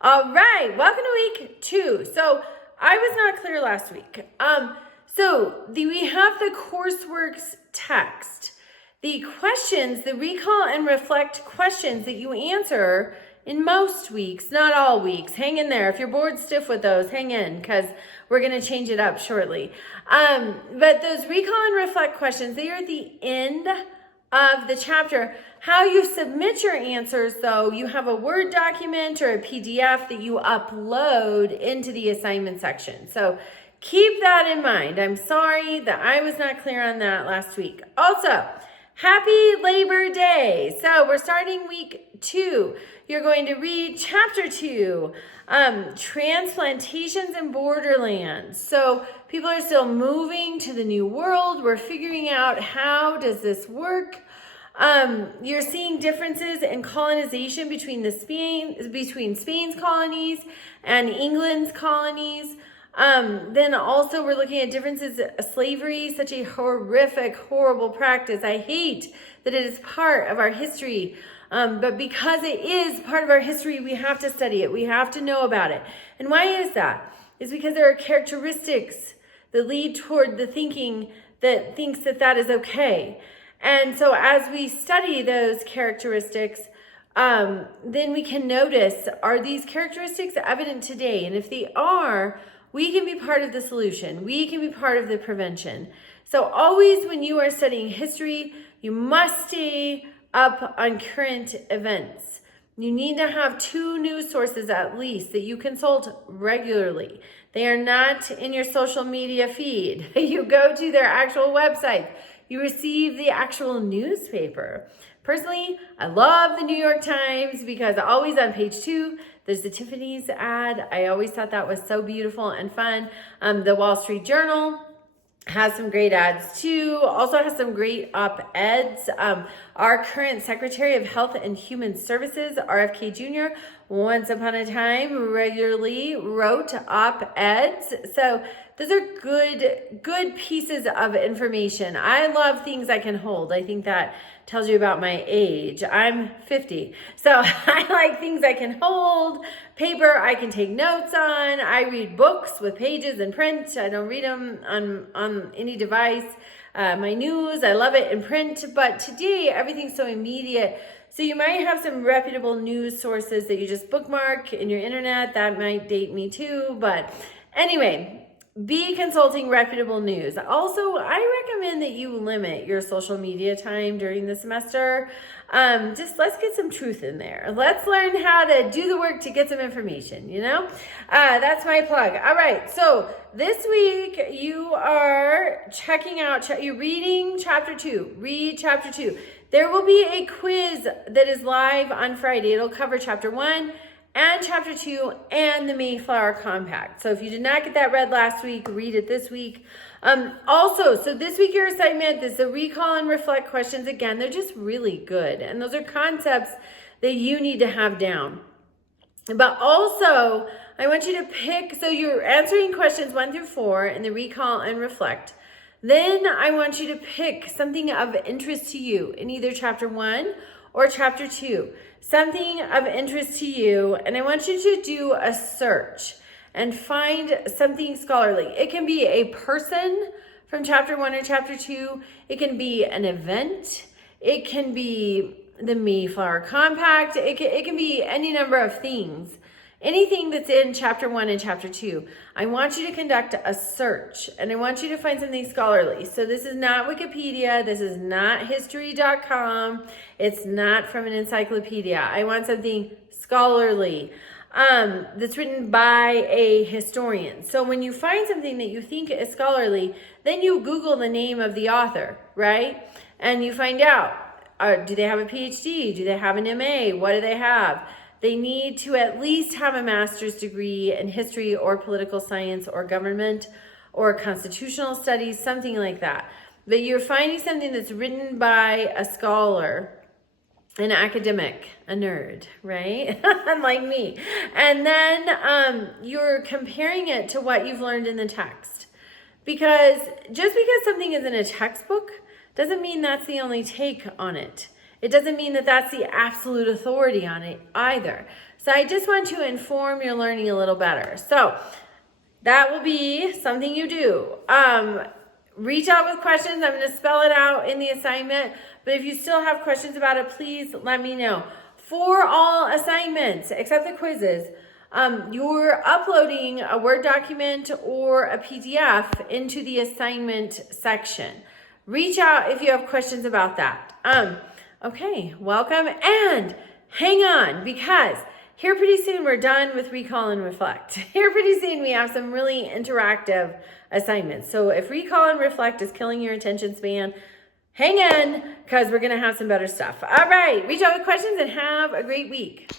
All right, welcome to week 2. So I was not clear last week. We have the coursework's text, the questions, the recall and reflect questions that you answer in most weeks, not all weeks. Hang in there. If you're bored stiff with those, hang in because we're going to change it up shortly. But those recall and reflect questions, they are at the end of the chapter. How you submit your answers, though, you have a Word document or a PDF that you upload into the assignment section. So keep that in mind. I'm sorry that I was not clear on that last week. Also, happy Labor Day. So we're starting week 2. You're going to read chapter 2, transplantations in borderlands. So people are still moving to the new world. We're figuring out how does this work. You're seeing differences in colonization between Spain's colonies and England's colonies. Then also we're looking at differences of slavery, such a horrific, horrible practice. I hate that it is part of our history. But because it is part of our history, we have to study it. We have to know about it. And why is that? It's because there are characteristics that lead toward the thinking that thinks that that is okay. And so as we study those characteristics, then we can notice, are these characteristics evident today? And if they are, we can be part of the solution. We can be part of the prevention. So always when you are studying history, you must stay up on current events. You need to have 2 news sources at least that you consult regularly. They are not in your social media feed. You go to their actual website. You receive the actual newspaper. Personally, I love the New York Times because always on page 2, there's the Tiffany's ad. I always thought that was so beautiful and fun. The Wall Street Journal has some great ads too. Also has some great op-eds. Our current Secretary of Health and Human Services, RFK Jr., once upon a time regularly wrote op-eds. So those are good pieces of information. I love things I can hold. I think that tells you about my age. I'm 50. So I like things I can hold, paper I can take notes on. I read books with pages in print. I don't read them on any device. My news, I love it in print. But today, everything's so immediate. So you might have some reputable news sources that you just bookmark in your internet. That might date me too. But anyway, be consulting reputable news. Also, I recommend that you limit your social media time during the semester. Just let's get some truth in there. Let's learn how to do the work to get some information, That's my plug. All right, so this week you are checking out, you're reading chapter 2. Read chapter 2. There will be a quiz that is live on Friday. It'll cover chapter 1 and chapter 2 and the Mayflower Compact. So if you did not get that read last week, read it this week. So this week your assignment is the recall and reflect questions. Again, they're just really good. And those are concepts that you need to have down. But also, I want you to pick, so you're answering questions 1 through 4 in the recall and reflect. Then I want you to pick something of interest to you in either chapter 1 or chapter 2. Something of interest to you, and I want you to do a search and find something scholarly. It can be a person from chapter 1 or chapter 2. It can be an event. It can be the Mayflower Compact. It can be any number of things. Anything that's in chapter 1 and chapter 2. I want you to conduct a search, and I want you to find something scholarly. So this is not Wikipedia. This is not history.com. It's not from an encyclopedia. I want something scholarly that's written by a historian. So when you find something that you think is scholarly, then you Google the name of the author, right? And you find out, do they have a PhD? Do they have an MA? What do they have? They need to at least have a master's degree in history or political science or government or constitutional studies, something like that. But you're finding something that's written by a scholar, an academic, a nerd, right? Like me. And then you're comparing it to what you've learned in the text. Because just because something is in a textbook doesn't mean that's the only take on it. It doesn't mean that that's the absolute authority on it either. So I just want to inform your learning a little better. So that will be something you do. Reach out with questions. I'm going to spell it out in the assignment. But if you still have questions about it, please let me know. For all assignments, except the quizzes, you're uploading a Word document or a PDF into the assignment section. Reach out if you have questions about that. Okay, welcome. And hang on, because here pretty soon we're done with Recall and Reflect. Here pretty soon we have some really interactive assignments. So if Recall and Reflect is killing your attention span, hang in, because we're going to have some better stuff. All right, reach out with questions and have a great week.